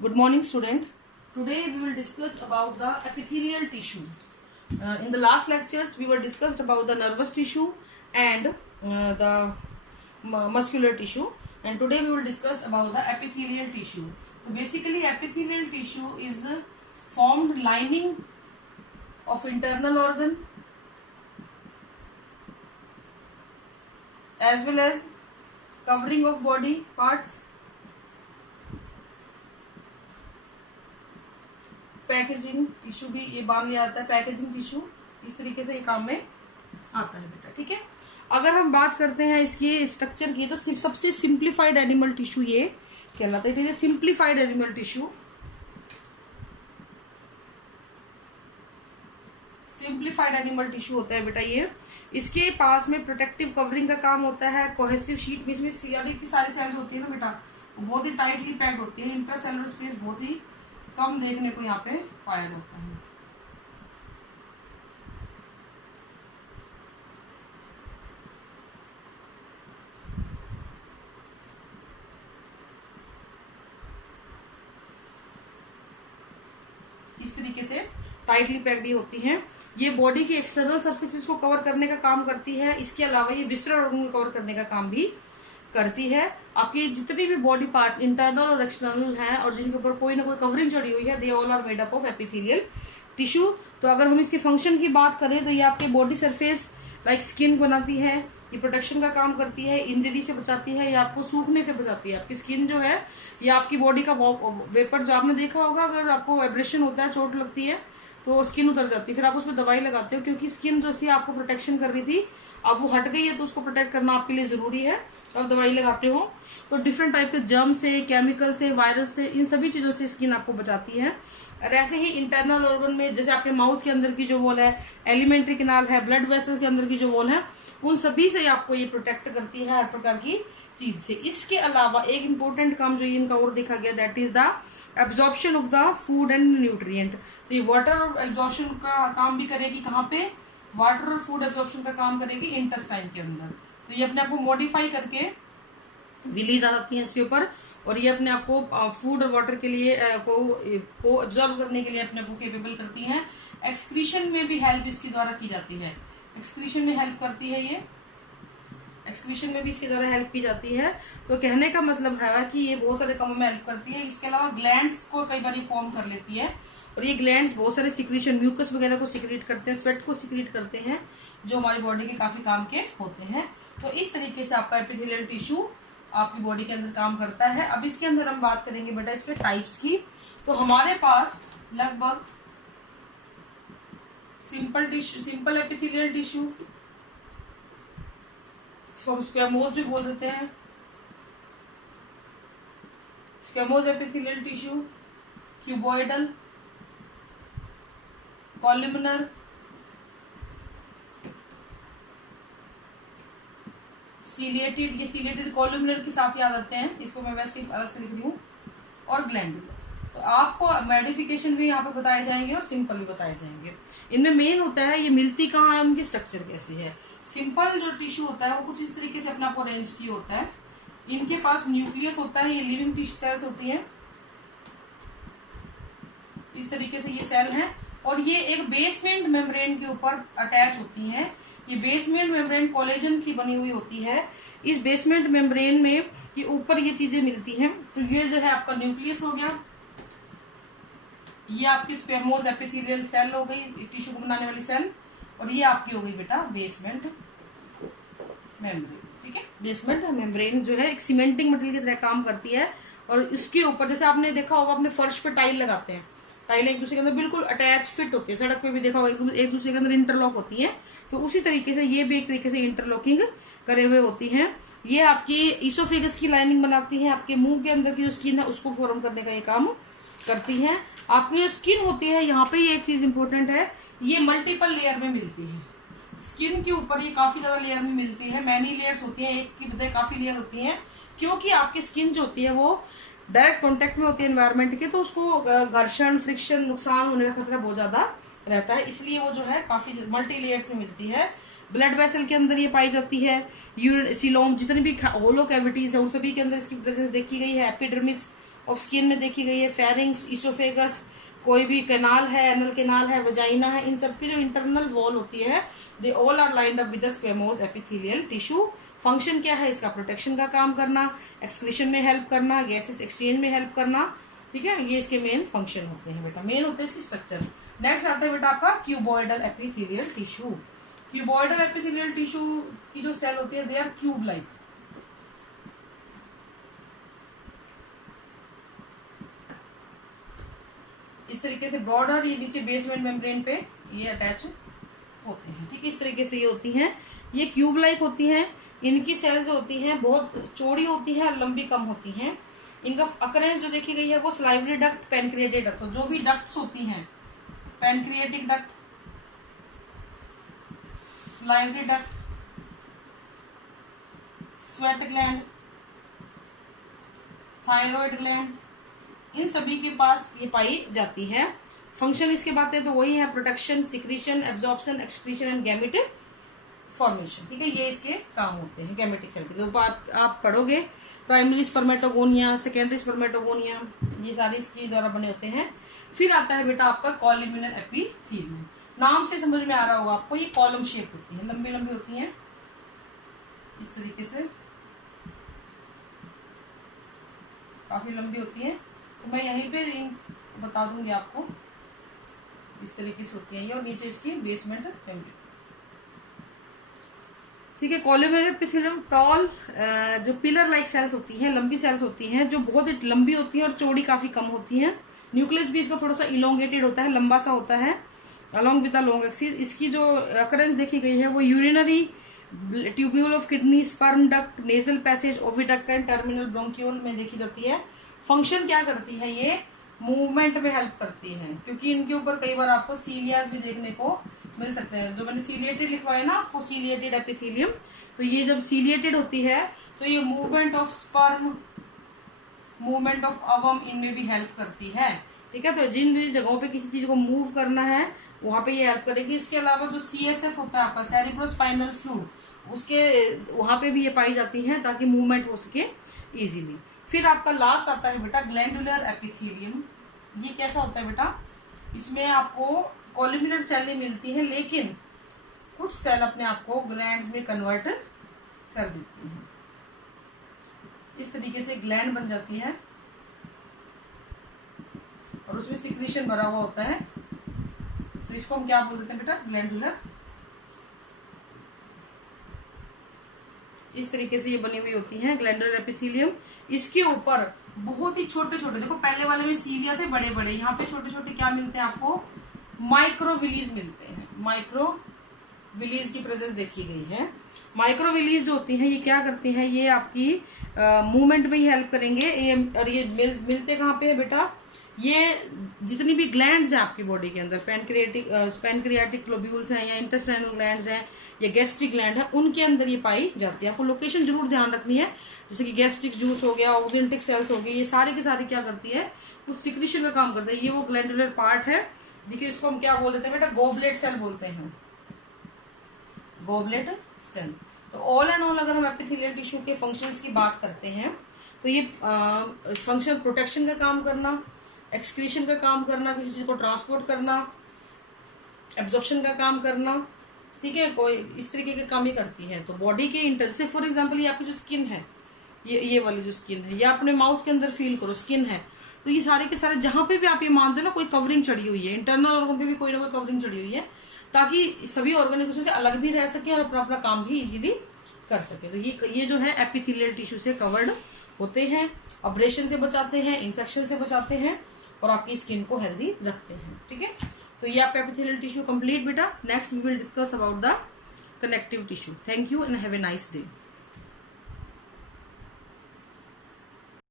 Good morning, student. Today we will discuss about the epithelial tissue. In the last lectures, we were discussed about the nervous tissue and the muscular tissue, and today we will discuss about the epithelial tissue. So basically, epithelial tissue is formed lining of internal organ as well as covering of body parts, packaging tissue भी ये बांध लिया जाता है. Packaging tissue इस तरीके से ये काम में आता है बेटा. ठीक है. अगर हम बात करते हैं इसकी स्ट्रक्चर की, तो सबसे सिंप्लीफाइड एनिमल टिश्यू ये कहलाता है. Simplified animal tissue, simplified animal tissue होता है बेटा ये. इसके पास में प्रोटेक्टिव कवरिंग का काम होता है. कोहेसिव शीट में इसमें की सारी सेल्स होती है ना बेटा, बहुत ही टाइटली पैक्ड होती है. इंट्रासेलुलर स्पेस बहुत ही कम देखने को यहाँ पे पाया जाता है. इस तरीके से टाइटली पैक्ड होती हैं. ये बॉडी की एक्सटर्नल सर्फेसिस को कवर करने का काम करती है. इसके अलावा ये विसरल ऑर्गन को कवर करने का काम भी करती है. आपकी जितनी भी बॉडी पार्ट्स इंटरनल और एक्सटर्नल हैं और जिनके ऊपर कोई ना कोई कवरिंग चढ़ी हुई है, they all are made up of epithelial tissue. तो अगर हम इसके फंक्शन की बात करें तो ये आपके बॉडी सरफेस लाइक स्किन बनाती है. ये प्रोटेक्शन का काम करती है, इंजरी से बचाती है, या आपको सूखने से बचाती है. आपकी स्किन जो है या आपकी बॉडी का वेपर जो आपने देखा होगा, अगर आपको एब्रेशन होता है, चोट लगती है तो स्किन उतर जाती है, फिर आप उसमें दवाई लगाते हो क्योंकि स्किन जो थी आपको प्रोटेक्शन कर रही थी, अब वो हट गई है तो उसको प्रोटेक्ट करना आपके लिए जरूरी है, तो आप दवाई लगाते हो. तो डिफरेंट टाइप के जर्म से, केमिकल से, वायरस से, इन सभी चीजों से स्किन आपको बचाती है. और ऐसे ही इंटरनल ऑर्गन में जैसे आपके माउथ के अंदर की जो वॉल है, एलिमेंट्री कैनाल है, ब्लड वेसल के अंदर की जो वॉल है, उन सभी से आपको ये प्रोटेक्ट करती है हर प्रकार की चीज से. इसके अलावा एक इंपॉर्टेंट काम जो इनका और देखा गया, that is the absorption of the food and nutrient. तो ये वाटर एब्जॉर्प्शन का काम भी करेगी. कहाँ पे? वाटर और फूड एब्जॉर्प्शन का काम करेगी इंटेस्टाइन के अंदर. तो ये अपने आप को मॉडिफाई करके विलीज आ जाती है इसके ऊपर, और ये अपने आप को फूड और वाटर के लिए को एब्जॉर्ब करने के लिए अपने आप को केपेबल करती हैं. एक्सक्रीशन में भी हेल्प इसके द्वारा की जाती है. एक्सक्रीशन में हेल्प करती है ये, एक्सक्रीशन में भी इसके द्वारा हेल्प की जाती है. तो कहने का मतलब है कि ये बहुत सारे कामों में हेल्प करती है. इसके अलावा ग्लैंड्स को कई बार फॉर्म कर लेती है, और ये ग्लैंड्स बहुत सारे सिक्रीशन, म्यूकस वगैरह को सिक्रीट करते हैं, स्वेट को सिक्रीट करते हैं, जो हमारी बॉडी के काफी काम के होते हैं. तो इस तरीके से आपका एपिथेलियल टिश्यू आपकी बॉडी के अंदर काम करता है. अब इसके अंदर हम बात करेंगे बेटा इसके टाइप्स की. तो हमारे पास लगभग simple tissue, simple epithelial tissue, इसको हम स्क्वैमोज भी बोल देते हैं. Squamous epithelial tissue, cuboidal, columnar, ciliated. ये सीलिएटेड कॉलमनर के साथ याद आते हैं, इसको मैं वैसे अलग से लिख रही हूँ, और ग्लैंडुलर. तो आपको मॉडिफिकेशन भी यहाँ पे बताए जाएंगे और सिंपल भी बताए जाएंगे. इनमें मेन होता है ये मिलती कहाँ है, उनकी स्ट्रक्चर कैसी है. सिंपल जो टिश्यू होता है वो कुछ इस तरीके से अपने आप को अरेंज किया होता है. इनके पास न्यूक्लियस होता है, ये लिविंग टिश्यू सेल्स होती हैं, इस तरीके से ये सेल हैं, और ये एक बेसमेंट मेम्ब्रेन के ऊपर अटैच होती हैं. ये बेसमेंट मेम्ब्रेन कोलेजन की बनी हुई होती है. इस बेसमेंट मेम्ब्रेन में ये ऊपर ये चीजें मिलती हैं. तो ये जो है आपका न्यूक्लियस हो गया, ये आपकी स्क्वैमोज एपिथेलियल सेल हो गई, टिश्यू को बनाने वाली सेल, और ये आपकी हो गई बेटा बेसमेंट मेम्ब्रेन. ठीक है. बेसमेंट मेम्ब्रेन जो है एक सीमेंटिंग मटेरियल की तरह काम करती है, और इसके ऊपर जैसे आपने देखा होगा अपने फर्श पे टाइल लगाते हैं, टाइल एक दूसरे के अंदर बिल्कुल अटैच फिट होती है. सड़क पे भी देखा होगा एक दूसरे के अंदर इंटरलॉक होती है. तो उसी तरीके से ये भी एक तरीके से इंटरलॉकिंग करे हुए होती हैं. ये आपकी ईसोफेगस की लाइनिंग बनाती है. आपके मुंह के अंदर की जो स्किन है उसको फॉर्म करने का ये काम करती हैं. आपकी जो स्किन होती है, यहाँ पे ये एक चीज इंपॉर्टेंट है, ये मल्टीपल लेयर में मिलती है. स्किन के ऊपर ये काफी ज्यादा लेयर में मिलती है. मैनी लेयर्स होती हैं, एक की बजाय काफी लेयर होती हैं, क्योंकि आपकी स्किन जो होती है वो डायरेक्ट कॉन्टेक्ट में होती है एनवायरमेंट के, तो उसको घर्षण, फ्रिक्शन, नुकसान होने का खतरा बहुत ज्यादा रहता है. इसलिए वो जो है काफी मल्टी लेयर्स में मिलती है. ब्लड वेसल के अंदर ये पाई जाती है. यूरिन, सिलोम, जितनी भी होलो कैविटीज है उन सभी के अंदर इसकी प्रेजेंस देखी गई है. एपिडर्मिस ऑफ स्किन में देखी गई है, फेरिंग्स, इसोफेगस, कोई भी कैनाल है, एनल कैनाल है, वजाइना है, इन सब की जो इंटरनल वॉल होती है, they all are lined up with the squamous epithelial tissue. Function क्या है इसका? प्रोटेक्शन का काम करना, एक्सक्रीशन में हेल्प करना, गैसेस एक्सचेंज में हेल्प करना, ठीक है, ये इसके मेन फंक्शन होते हैं बेटा, मेन होते हैं इसकी स्ट्रक्चर। नेक्स्ट आता है बेटा आपका cuboidal epithelial tissue. Cuboidal epithelial tissue की जो सेल होती है दे आर क्यूब लाइक, इस तरीके से बॉर्डर ये नीचे बेसमेंट मेम्ब्रेन पे ये अटैच होते हैं, ठीक, इस तरीके से ये होती हैं, ये क्यूब लाइक होती हैं। इनकी सेल्स होती हैं बहुत चौड़ी होती हैं और लंबी कम होती हैं। इनका अकरेंस जो देखी गई है वो सलाइवरी डक्ट, पैनक्रिएटिक डक्ट, तो जो भी डक्ट्स होती हैं, pancreatic duct, salivary duct, sweat gland, thyroid gland, इन सभी के पास ये पाई जाती है। फंक्शन इसके बातें तो वही है, protection, secretion, absorption, excretion and gamete formation, ठीक है, ये इसके काम होते हैं गैमेटिक सेल के। तो आप पढ़ोगे प्राइमरी स्पर्मेटोगोनिया, सेकेंडरी स्पर्मेटोगोनिया, ये सारे इसके द्वारा बने होते हैं। फिर आता है बेटा आपका कॉलमिनल एपिथेलियम, नाम से समझ में आ रहा होगा आपको, ये कॉलम शेप होती है, लंबी लंबी होती हैं इस तरीके से, काफी लंबी होती है। तो मैं यहीं पे बता दूंगी आपको, इस तरीके से होती है ये, और नीचे इसकी बेसमेंट मेम्ब्रेन, ठीक है। कॉलमिनल एपिथेलियम टॉल जो पिलर लाइक सेल्स होती हैं, लंबी सेल्स होती हैं जो बहुत ही लंबी होती हैं और चौड़ी काफी कम होती हैं। न्यूक्लियस भी इसका थोड़ा सा इलोंगेटेड होता है, लंबा सा होता है, along with the long axis. इसकी जो अकरेंस देखी गई है वो urinary tubule of kidney, sperm duct, nasal passage, oviduct and terminal bronchiole में देखी जाती है। फंक्शन क्या करती है? ये मूवमेंट में हेल्प करती है, क्योंकि इनके ऊपर कई बार आपको सीलियास भी देखने को मिल सकते हैं। जो मैंने सीलिएटेड लिखवाया ना आपको, सीलिएटेड एपिथेलियम, तो ये जब सीलिएटेड होती है तो ये movement of sperm, movement of ovum, इनमें भी हेल्प करती है, ठीक है। तो जिन भी जगहों पे किसी चीज को मूव करना है वहां पे ये हेल्प करेगी। इसके अलावा जो CSF होता है आपका, सेरिब्रोस्पाइनल फ्लूइड, उसके वहां पे भी ये पाई जाती है ताकि मूवमेंट हो सके इजीली। फिर आपका लास्ट आता है बेटा ग्लैंडुलर एपिथेलियम। ये कैसा होता है बेटा? इसमें आपको कॉलमिनल सेलें मिलती है, लेकिन कुछ सेल अपने आप को ग्लैंड्स में कन्वर्ट कर देती हैं, इस तरीके से ग्लैंड बन जाती है और उसमें सिक्रीशन भरा हुआ होता है, तो इसको हम क्या बोल देते हैं बेटा? ग्लैंडुलर। इस तरीके से ये बनी हुई होती हैं ग्लैंडुलर एपिथेलियम। इसके ऊपर बहुत ही छोटे छोटे, देखो पहले वाले में सीलिया थे बड़े बड़े, यहाँ पे छोटे छोटे क्या मिलते हैं आपको? माइक्रोविलीज मिलते हैं। माइक्रोविलीज की प्रेजेंस देखी गई है। माइक्रोविलीज जो होती हैं ये क्या करती हैं? ये आपकी मूवमेंट में ही हेल्प करेंगे। और ये मिलते कहाँ पे है बेटा? ये जितनी भी ग्लैंड्स हैं आपकी बॉडी के अंदर, पैनक्रियाटिक ग्लोब्यूल्स हैं या इंटेस्टाइनल ग्लैंड्स हैं या गैस्ट्रिक ग्लैंड है, उनके अंदर ये पाई जाती है। आपको लोकेशन जरूर ध्यान रखनी है, जैसे कि गैस्ट्रिक जूस हो गया, ऑक्जेंटिक सेल्स हो गई, ये सारे के सारे क्या करती है? कुछ सिक्रीशन का काम करते हैं। ये वो ग्लैंडुलर पार्ट है, देखिए इसको हम क्या बोल देते हैं बेटा? गोबलेट सेल बोलते हैं, गोबलेट सेल। तो ऑल एंड ऑल अगर हम एपिथेलियल टिश्यू के फंक्शंस की बात करते हैं तो ये फंक्शन प्रोटेक्शन का काम करना, एक्सक्रीशन का काम करना, किसी चीज को ट्रांसपोर्ट करना, एब्जॉर्प्शन का काम करना, ठीक है, कोई इस तरीके के काम ही करती है। तो बॉडी के इंटर से फॉर एग्जांपल ये आपकी जो स्किन है, ये वाली जो स्किन है, या अपने माउथ के अंदर फील करो स्किन है, तो ये सारे के सारे जहां पे भी आप ये मानते हो ना कोई कवरिंग चढ़ी हुई है, इंटरनल ऑर्गन पे भी कोई ना कोई कवरिंग चढ़ी हुई है, ताकि सभी ऑर्गन एक दूसरे से अलग भी रह सके और अपना अपना काम भी इजीली कर सके। तो ये जो है एपिथेलियल टिश्यू से कवर्ड होते हैं, ऑपरेशन से बचाते हैं, इन्फेक्शन से बचाते हैं और आपकी स्किन को हेल्दी रखते हैं, ठीक है। तो ये आपका एपिथेलियल टिश्यू कंप्लीट बेटा। Next we will discuss about the connective tissue. Thank you and have a nice day.